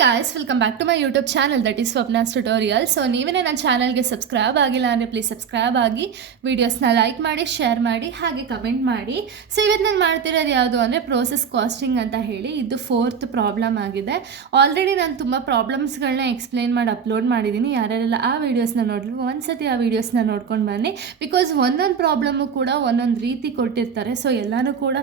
guys, welcome back to my YouTube channel, that is Swapna's Tutorial. So ನೀವೇನೇ ನನ್ನ ಚಾನಲ್ಗೆ subscribe ಆಗಿಲ್ಲ ಅಂದರೆ ಪ್ಲೀಸ್ ಸಬ್ಸ್ಕ್ರೈಬ್ ಆಗಿ, ವೀಡಿಯೋಸ್ನ ಲೈಕ್ ಮಾಡಿ, ಶೇರ್ ಮಾಡಿ, ಹಾಗೆ ಕಮೆಂಟ್ ಮಾಡಿ. ಸೊ ಇವತ್ತು ನಾನು ಮಾಡ್ತಿರೋದು ಯಾವುದು ಅಂದರೆ ಪ್ರೋಸೆಸ್ ಕಾಸ್ಟಿಂಗ್ ಅಂತ ಹೇಳಿ. ಇದು 4th ಪ್ರಾಬ್ಲಮ್ ಆಗಿದೆ. ಆಲ್ರೆಡಿ ನಾನು ತುಂಬ ಪ್ರಾಬ್ಲಮ್ಸ್ಗಳನ್ನ ಎಕ್ಸ್ಪ್ಲೇನ್ ಮಾಡಿ ಅಪ್ಲೋಡ್ ಮಾಡಿದ್ದೀನಿ. ಯಾರೆಲ್ಲ ಆ ವೀಡಿಯೋಸ್ನ ನೋಡಲಿ ಒಂದ್ಸತಿ ಆ ವೀಡಿಯೋಸ್ನ ನೋಡ್ಕೊಂಡು ಬನ್ನಿ. ಬಿಕಾಸ್ ಒಂದೊಂದು ಪ್ರಾಬ್ಲಮ್ಮು ಕೂಡ ಒಂದೊಂದು ರೀತಿ ಕೊಟ್ಟಿರ್ತಾರೆ. ಸೊ ಎಲ್ಲನೂ ಕೂಡ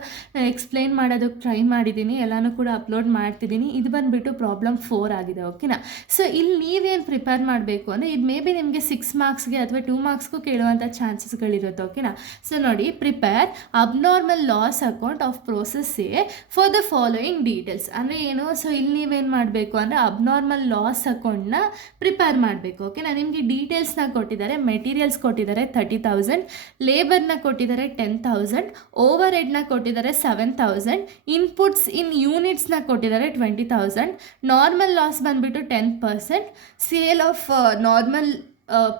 ಎಕ್ಸ್ಪ್ಲೇನ್ ಮಾಡೋದಕ್ಕೆ ಟ್ರೈ ಮಾಡಿದ್ದೀನಿ, ಎಲ್ಲನೂ ಕೂಡ ಅಪ್ಲೋಡ್ ಮಾಡ್ತಿದ್ದೀನಿ. ಇದು ಬಂದುಬಿಟ್ಟು ಪ್ರಾಬ್ಲಮ್ 4 ಆಗಿದೆ. ಓಕೆನಾ. ಸೊ ಇಲ್ಲಿ ನೀವೇನು ಪ್ರಿಪೇರ್ ಮಾಡಬೇಕು ಅಂದರೆ ಇದು ಮೇ ಬಿ ನಿಮಗೆ 6 ಮಾರ್ಕ್ಸ್ಗೆ ಅಥವಾ 2 ಮಾರ್ಕ್ಸ್ಗೂ ಕೇಳುವಂಥ ಚಾನ್ಸಸ್ಗಳಿರುತ್ತೆ. ಓಕೆನಾ. ಸೊ ನೋಡಿ, prepare abnormal loss account of process A for the following details ಅಂದರೆ ಏನು. ಸೊ ಇಲ್ಲಿ ನೀವೇನು ಮಾಡಬೇಕು ಅಂದರೆ ಅಬ್ನಾರ್ಮಲ್ ಲಾಸ್ ಅಕೌಂಟ್ನ ಪ್ರಿಪೇರ್ ಮಾಡಬೇಕು. ಓಕೆನಾ. ನಿಮಗೆ ಡೀಟೇಲ್ಸ್ನ ಕೊಟ್ಟಿದ್ದಾರೆ, ಮೆಟೀರಿಯಲ್ಸ್ ಕೊಟ್ಟಿದ್ದಾರೆ 30,000, ಲೇಬರ್ನ ಕೊಟ್ಟಿದ್ದಾರೆ 10,000, ಓವರ್ ಹೆಡ್ನ ಕೊಟ್ಟಿದ್ದಾರೆ 7,000, ಇನ್ಪುಟ್ಸ್ ಇನ್ ಯೂನಿಟ್ಸ್ನ ಕೊಟ್ಟಿದ್ದಾರೆ 20,000, ನಾರ್ಮಲ್ ಲಾಸ್ ಬಂದುಬಿಟ್ಟು 10%, sale of normal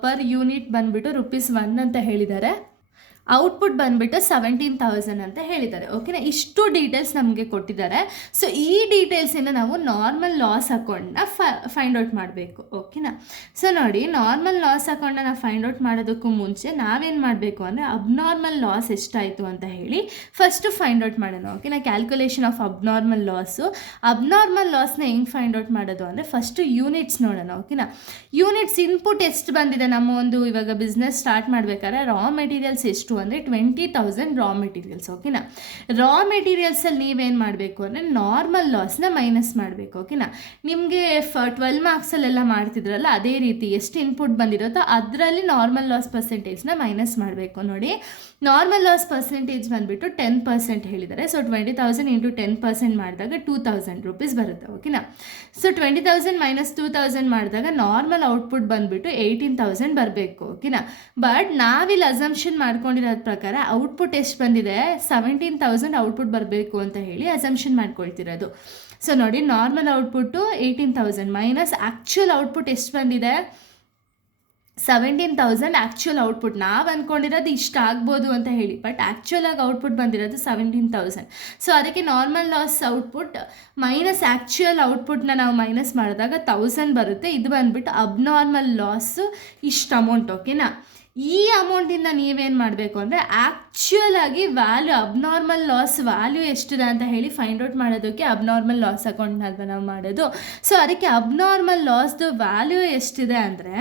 per unit ಬಂದುಬಿಟ್ಟು ₹1 ಅಂತ ಹೇಳಿದ್ದಾರೆ, ಔಟ್ಪುಟ್ ಬಂದುಬಿಟ್ಟು 17,000 ಅಂತ ಹೇಳಿದ್ದಾರೆ. ಓಕೆನಾ. ಇಷ್ಟು ಡೀಟೇಲ್ಸ್ ನಮಗೆ ಕೊಟ್ಟಿದ್ದಾರೆ. ಸೊ ಈ ಡೀಟೇಲ್ಸಿಂದ ನಾವು ನಾರ್ಮಲ್ ಲಾಸ್ ಅಕೌಂಟ್ನ ಫೈಂಡ್ ಔಟ್ ಮಾಡಬೇಕು. ಓಕೆನಾ. ಸೊ ನೋಡಿ, ನಾರ್ಮಲ್ ಲಾಸ್ ಅಕೌಂಟ್ನ ನಾವು ಫೈಂಡ್ ಔಟ್ ಮಾಡೋದಕ್ಕೂ ಮುಂಚೆ ನಾವೇನು ಮಾಡಬೇಕು ಅಂದರೆ ಅಬ್ನಾರ್ಮಲ್ ಲಾಸ್ ಎಷ್ಟಾಯಿತು ಅಂತ ಹೇಳಿ ಫಸ್ಟು ಫೈಂಡ್ ಔಟ್ ಮಾಡೋಣ. ಓಕೆನಾ. Calculation of abnormal loss. Abnormal ಲಾಸ್ನ ಹೆಂಗೆ ಫೈಂಡ್ ಔಟ್ ಮಾಡೋದು ಅಂದರೆ ಫಸ್ಟು ಯೂನಿಟ್ಸ್ ನೋಡೋಣ. ಓಕೆನಾ. ಯೂನಿಟ್ಸ್ ಇನ್ಪುಟ್ ಎಷ್ಟು ಬಂದಿದೆ ನಮ್ಮ ಒಂದು ಇವಾಗ ಬಿಸ್ನೆಸ್ ಸ್ಟಾರ್ಟ್ ಮಾಡಬೇಕಾದ್ರೆ ರಾ ಮೆಟೀರಿಯಲ್ಸ್ ಎಷ್ಟು ಅಂದರೆ 20,000 ರಾ ಮೆಟೀರಿಯಲ್ಸ್. ಓಕೆನಾ. ರಾ ಮೆಟೀರಿಯಲ್ಸಲ್ಲಿ ನೀವೇನು ಮಾಡಬೇಕು ಅಂದರೆ ನಾರ್ಮಲ್ ಲಾಸ್ನ ಮೈನಸ್ ಮಾಡಬೇಕು. ಓಕೆನಾ. ನಿಮಗೆ 12 ಮಾರ್ಕ್ಸಲ್ಲೆಲ್ಲ ಮಾಡ್ತಿದ್ರಲ್ಲ ಅದೇ ರೀತಿ ಎಷ್ಟು ಇನ್ಪುಟ್ ಬಂದಿರುತ್ತೋ ಅದರಲ್ಲಿ ನಾರ್ಮಲ್ ಲಾಸ್ ಪರ್ಸೆಂಟೇಜ್ನ ಮೈನಸ್ ಮಾಡಬೇಕು. ನೋಡಿ, ನಾರ್ಮಲ್ ಲಾಸ್ ಪರ್ಸೆಂಟೇಜ್ ಬಂದುಬಿಟ್ಟು 10% ಹೇಳಿದ್ದಾರೆ. ಸೊ 20,000 ಇಂಟು 10% ಮಾಡಿದಾಗ ₹2,000 ಬರುತ್ತೆ. ಓಕೆನಾ. ಸೊ 20,000 ಮೈನಸ್ 2,000 ಮಾಡಿದಾಗ ನಾರ್ಮಲ್ ಔಟ್ಪುಟ್ ಬಂದುಬಿಟ್ಟು 18,000 ಬರಬೇಕು. ಓಕೆನಾ. ಬಟ್ ನಾವಿಲ್ಲಿ ಅಸಂಪ್ಷನ್ ಮಾಡ್ಕೊಂಡಿರೋ ಪ್ರಕಾರ ಔಟ್ಪುಟ್ ಎಷ್ಟು ಬಂದಿದೆ 17,000 ಔಟ್ಪುಟ್ ಬರಬೇಕು ಅಂತ ಹೇಳಿ ಅಸಂಪ್ಷನ್ ಮಾಡ್ಕೊಳ್ತಿರೋದು. ಸೊ ನೋಡಿ, normal output 18,000 minus actual output ಎಷ್ಟು ಬಂದಿದೆ 17,000. ಆ್ಯಕ್ಚುಯಲ್ ಔಟ್ಪುಟ್ ನಾವು ಅಂದ್ಕೊಂಡಿರೋದು ಇಷ್ಟ ಆಗ್ಬೋದು ಅಂತ ಹೇಳಿ, ಬಟ್ ಆ್ಯಕ್ಚುಲಾಗಿ ಔಟ್ಪುಟ್ ಬಂದಿರೋದು 17,000. ಸೊ ಅದಕ್ಕೆ normal loss output minus actual ಔಟ್ಪುಟ್ನ ನಾವು ಮೈನಸ್ ಮಾಡಿದಾಗ 1000 ಬರುತ್ತೆ. ಇದು ಬಂದುಬಿಟ್ಟು ಅಬ್ನಾರ್ಮಲ್ ಲಾಸು ಇಷ್ಟು ಅಮೌಂಟ್. ಓಕೆನಾ. ಈ ಅಮೌಂಟಿಂದ ನೀವೇನು ಮಾಡಬೇಕು ಅಂದರೆ ಆ್ಯಕ್ಚುಯಲ್ ಆಗಿ ವ್ಯಾಲ್ಯೂ ಅಬ್ನಾರ್ಮಲ್ ಲಾಸ್ ವ್ಯಾಲ್ಯೂ ಎಷ್ಟಿದೆ ಅಂತ ಹೇಳಿ ಫೈಂಡ್ ಔಟ್ ಮಾಡೋದಕ್ಕೆ ಅಬ್ನಾರ್ಮಲ್ ಲಾಸ್ ಅಕೌಂಟ್ನಲ್ವ ನಾವು ಮಾಡೋದು. ಸೊ ಅದಕ್ಕೆ ಅಬ್ನಾರ್ಮಲ್ ಲಾಸ್ದು ವ್ಯಾಲ್ಯೂ ಎಷ್ಟಿದೆ ಅಂದರೆ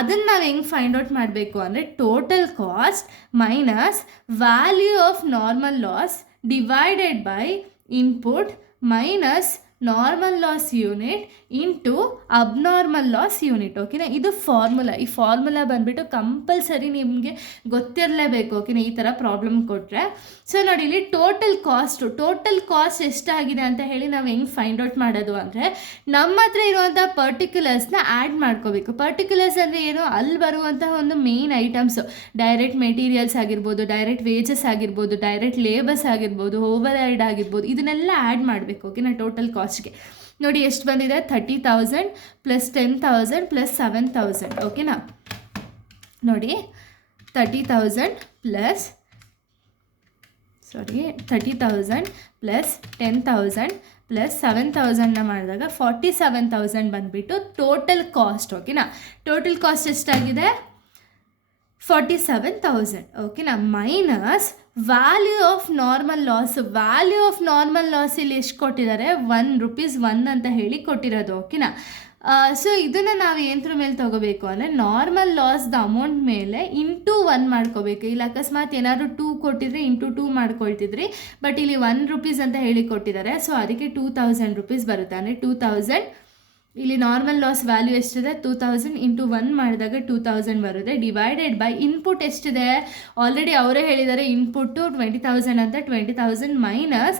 ಅದನ್ನು ನಾವು ಹೆಂಗೆ ಫೈಂಡ್ ಔಟ್ ಮಾಡಬೇಕು ಅಂದರೆ total cost minus value of normal loss divided by input minus normal loss unit into abnormal loss unit. ಓಕೆನಾ. ಇದು ಫಾರ್ಮುಲಾ. ಈ ಫಾರ್ಮುಲಾ ಬಂದುಬಿಟ್ಟು ಕಂಪಲ್ಸರಿ ನಿಮಗೆ ಗೊತ್ತಿರಲೇಬೇಕು. ಓಕೆನಾ. ಈ ಥರ ಪ್ರಾಬ್ಲಮ್ ಕೊಟ್ಟರೆ. ಸೊ ನೋಡಿ, ಇಲ್ಲಿ ಟೋಟಲ್ ಕಾಸ್ಟ್ ಎಷ್ಟಾಗಿದೆ ಅಂತ ಹೇಳಿ ನಾವು ಹೆಂಗೆ ಫೈಂಡ್ ಔಟ್ ಮಾಡೋದು ಅಂದರೆ ನಮ್ಮ ಹತ್ರ ಇರುವಂಥ ಪರ್ಟಿಕ್ಯುಲರ್ಸ್ನ ಆ್ಯಡ್ ಮಾಡ್ಕೋಬೇಕು. ಪರ್ಟಿಕ್ಯುಲರ್ಸ್ ಅಂದರೆ ಏನು, ಅಲ್ಲಿ ಬರುವಂತಹ ಒಂದು ಮೇನ್ ಐಟಮ್ಸು ಡೈರೆಕ್ಟ್ ಮೆಟೀರಿಯಲ್ಸ್ ಆಗಿರ್ಬೋದು, ಡೈರೆಕ್ಟ್ ವೇಜಸ್ ಆಗಿರ್ಬೋದು, ಡೈರೆಕ್ಟ್ ಲೇಬರ್ಸ್ ಆಗಿರ್ಬೋದು, ಓವರ್ ಹೆಡ್ ಆಗಿರ್ಬೋದು, ಇದನ್ನೆಲ್ಲ ಆ್ಯಡ್ ಮಾಡಬೇಕು. ಓಕೆನಾ. ಟೋಟಲ್ ಕಾಸ್ಟ್ಗೆ ನೋಡಿ ಎಷ್ಟು ಬಂದಿದೆ 30,000 ಪ್ಲಸ್ 10,000 ಪ್ಲಸ್ 7,000. ಓಕೆನಾ. ನೋಡಿ 30,000 ಪ್ಲಸ್ 10,000 ಪ್ಲಸ್ 7,000ನ ಮಾಡಿದಾಗ 47,000 ಬಂದುಬಿಟ್ಟು ಟೋಟಲ್ ಕಾಸ್ಟ್. ಓಕೆನಾ. ಟೋಟಲ್ ಕಾಸ್ಟ್ ಎಷ್ಟಾಗಿದೆ 47,000. ಓಕೆನಾ. Minus value of normal loss ಇಲ್ಲಿ ಎಷ್ಟು ಕೊಟ್ಟಿದ್ದಾರೆ ₹1 ಅಂತ ಹೇಳಿ ಕೊಟ್ಟಿರೋದು. ಓಕೆನಾ. ಸೊ ಇದನ್ನು ನಾವು ಏನರ ಮೇಲೆ ತೊಗೋಬೇಕು ಅಂದರೆ ನಾರ್ಮಲ್ ಲಾಸ್ದ ಅಮೌಂಟ್ ಮೇಲೆ ಇಂಟು 1 ಮಾಡ್ಕೋಬೇಕು. ಇಲ್ಲ ಅಕಸ್ಮಾತ್ ಏನಾದರೂ 2 ಕೊಟ್ಟಿದ್ರೆ ಇಂಟು 2 ಮಾಡ್ಕೊಳ್ತಿದ್ರಿ, ಬಟ್ ಇಲ್ಲಿ ₹1 ಅಂತ ಹೇಳಿ ಕೊಟ್ಟಿದ್ದಾರೆ. ಸೊ ಅದಕ್ಕೆ ₹2,000 ಬರುತ್ತೆ. ಅಂದರೆ 2,000 ಇಲ್ಲಿ ನಾರ್ಮಲ್ ಲಾಸ್ ವ್ಯಾಲ್ಯೂ ಎಷ್ಟಿದೆ 2,000 ಇಂಟು 1 ಮಾಡಿದಾಗ 2,000 ಬರುತ್ತೆ. ಡಿವೈಡೆಡ್ ಬೈ ಇನ್ಪುಟ್ ಎಷ್ಟಿದೆ ಆಲ್ರೆಡಿ ಅವರೇ ಹೇಳಿದ್ದಾರೆ, ಇನ್ಪುಟ್ಟು 20,000 ಅಂತ. 20,000 ಮೈನಸ್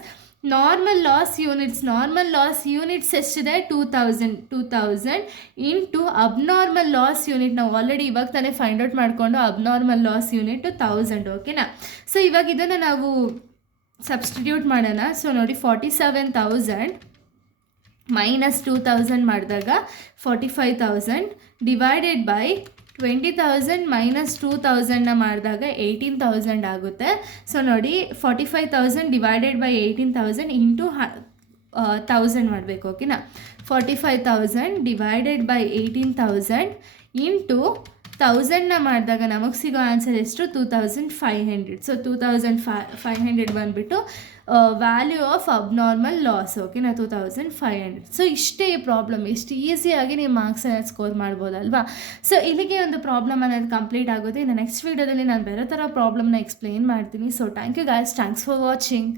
ನಾರ್ಮಲ್ ಲಾಸ್ ಯೂನಿಟ್ಸ್ ಎಷ್ಟಿದೆ 2,000 ಇಂಟು ಅಬ್ನಾರ್ಮಲ್ ಲಾಸ್ ಯೂನಿಟ್. ನಾವು ಆಲ್ರೆಡಿ ಇವಾಗ ತಾನೇ ಫೈಂಡ್ ಔಟ್ ಮಾಡಿಕೊಂಡು ಅಬ್ನಾರ್ಮಲ್ ಲಾಸ್ ಯೂನಿಟ್ 1,000. ಓಕೆನಾ. ಸೊ ಇವಾಗ ಇದನ್ನು ನಾವು ಸಬ್ಸ್ಟಿಟ್ಯೂಟ್ ಮಾಡೋಣ. ಸೊ ನೋಡಿ, 47,000 ಮೈನಸ್ 2,000 ಮಾಡಿದಾಗ 45,000 ಡಿವೈಡೆಡ್ ಬೈ 20,000 ಮೈನಸ್ 2,000ನ ಮಾಡಿದಾಗ 18,000 ಆಗುತ್ತೆ. ಸೊ ನೋಡಿ, 45,000 ಡಿವೈಡೆಡ್ ಬೈ 18,000 ಇಂಟು 1000 ಮಾಡಬೇಕು. ಓಕೆನಾ, 45,000 ಡಿವೈಡೆಡ್ ಬೈ 18,000 ಇಂಟು 1000ನ ಮಾಡಿದಾಗ ನಮಗೆ ಸಿಗೋ ಆನ್ಸರ್ ಎಷ್ಟು? 2500. ಸೊ 2500 ಬಂದುಬಿಟ್ಟು ವ್ಯಾಲ್ಯೂ ಆಫ್ ಅಬ್ನಾರ್ಮಲ್ ಲಾಸ್. ಓಕೆನಾ, 2500. ಸೊ ಇಷ್ಟೇ ಪ್ರಾಬ್ಲಮ್. ಇಷ್ಟು ಈಸಿಯಾಗಿ ನೀವು ಮಾರ್ಕ್ಸನ್ನು ಸ್ಕೋರ್ ಮಾಡ್ಬೋದಲ್ವಾ? ಸೊ ಇಲ್ಲಿಗೆ ಒಂದು ಪ್ರಾಬ್ಲಮ್ ಅನ್ನೋದು ಕಂಪ್ಲೀಟ್ ಆಗುತ್ತೆ. ಇನ್ನು ನೆಕ್ಸ್ಟ್ ವೀಡಿಯೋದಲ್ಲಿ ನಾನು ಬೇರೆ ಥರ ಪ್ರಾಬ್ಲಮ್ನ ಎಕ್ಸ್ಪ್ಲೇನ್ ಮಾಡ್ತೀನಿ. So thank you guys, thanks for watching.